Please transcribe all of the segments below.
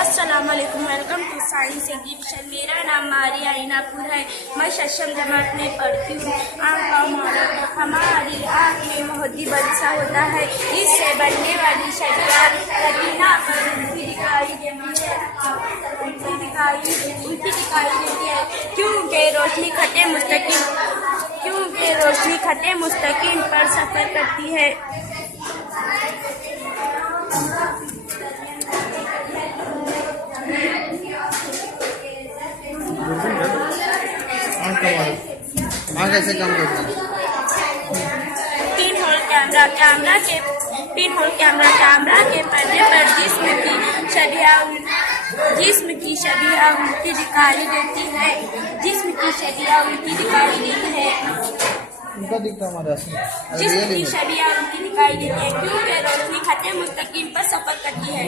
अस्सलामुअलैकुम, welcome to science exhibition. मेरा नाम मारिया इनापुर है। मैं षष्ठम जमात में पढ़ती हूँ। हमारी आँख में मोहद्दी बलसा होता है। इससे बनने वाली शक्तियाँ रेटिना पर उल्टी दिखाई देती है क्योंकि रोशनी खट्टे मुस्तकीम पर सफ़र करती है। कैसे काम करता है? पिन होल कैमरा के पर्दे पर जिस्म की शबीहा उल्टी दिखाई देती है। उनका दिखता हमारा जिस्म की शबीहा उल्टी दिखाई देती है क्योंकि रोशनी खट्टे मुस्तकीम पर सफर करती है।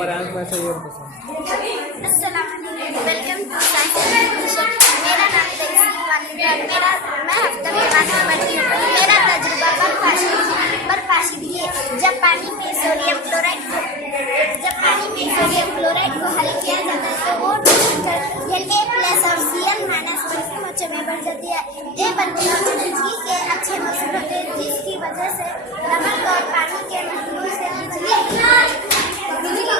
Welcome to science exhibition. मेरा नाम मैं हफ्ता में पढ़ती हूँ। मेरा तजुर्बा बर्फाशी है। जब पानी में सोडियम क्लोराइड को हल किया जाता है तो वो Na+ और Cl- बल्कि मच्छर में बढ़ जाती है। ये बनती है बिजली के अच्छे मौसम होते हैं जिसकी वजह से नमक और पानी के महलूल से बिजली को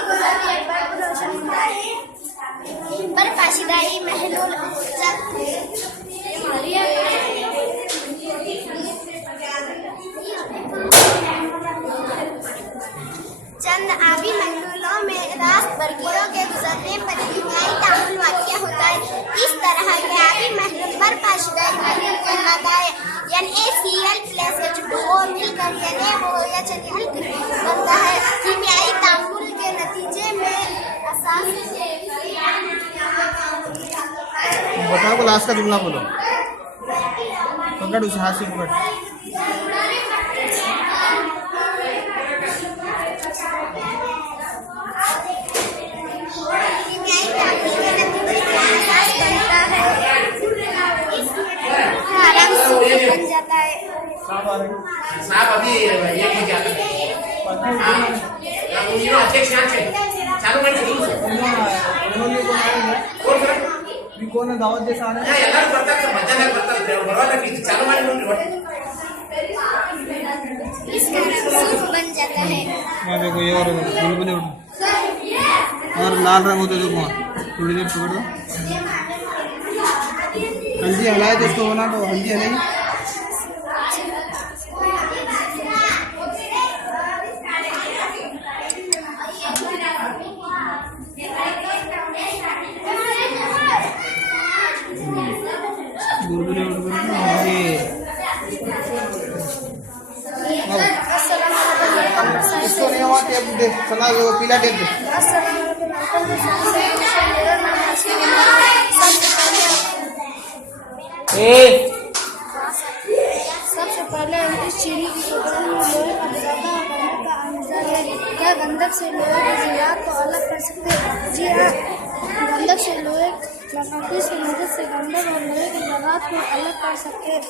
रोशन होता है। बर्फाशीदाई महलूल चंद आबी महलूलों में रास्त बरकियों के गुजरने पर कीमियाई तामुल वाक़या होता है। इस तरह के आबी महलूल बर्फाशीदाई महलूल कहलाता है। NaCl+H2O मिलकर NaOH बनता है। कीमियाई तामुल के नतीजे में बताओ, लास्ट का जुमला बोलो। पकड़ उसे, हाथ से पकड़। बन जाता है। साहब अभी ये चालू ಮಾಡಿ कौन है दावत जैसा आना है? ಎಲ್ಲರೂ ಬರ್ತಾರೆ ಸರ್, ಮಧ್ಯಾಹ್ನ ಬರ್ತಾರೆ, ಬರೋಲ್ಲ चालू ಮಾಡಿ ನೋಡಿ। इसका सूप बन जाता है। देखो ये और बुलबुले और लाल रंग होते देखो, थोड़ी देर छोड़ दो। हल्दी हलाए तो इसको होना, तो हल्दी हलाई। इसको नहीं हुआ टेप दे, चला लो पीला टेप दे। सबसे पहले इस चीनी की टुकड़ों में लोहे का बुरादा करने का अंदाज़ है। क्या गंधक से लोहे के ज़रात को अलग कर सकते हैं? जी हाँ, गंधक से लोहे मकैनिज़ की मदद से गंधक और लोहे के ज़रात को अलग कर सकते हैं।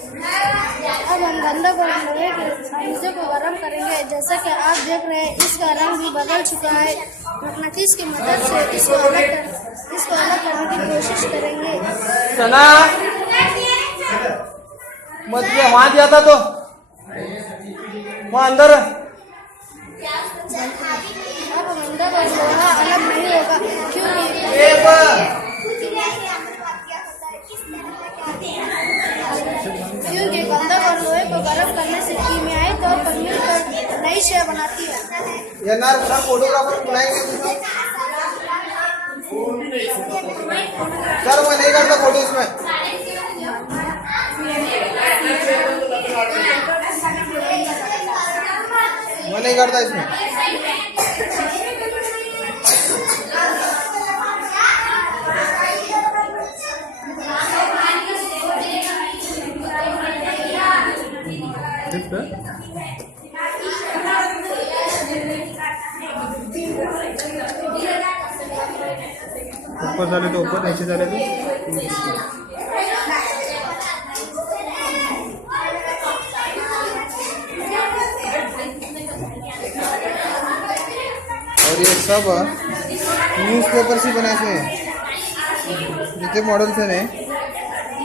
अब हम गंधक और लोहे के खमीज़े को गर्म करेंगे। जैसा कि आप देख रहे हैं, इसका रंग भी बदल चुका है। मकैनिज़ की मदद से इसको अलग करने की कोशिश करेंगे। चना मत दिया, वहां दिया था तो वहां अंदर। अब गंधक और लोहा अलग नहीं होगा क्योंकि गंधक और लोहे को गर्म करने से कीमियाई तौर पर मिलकर नई शय बनाती है। ये ना फोटोग्राफर बुलाएंगे सर, मैं नहीं करता फोटो इसमें। मैं नहीं करता इसमें। ऊपर झाले तो ऊपर, नीचे झाले तो और ये सब न्यूज़पेपर से बना से जितने मॉडल्स हैं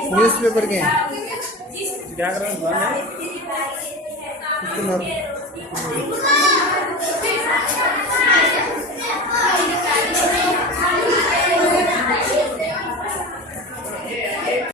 न्यूज़पेपर के क्या कर रहे हैं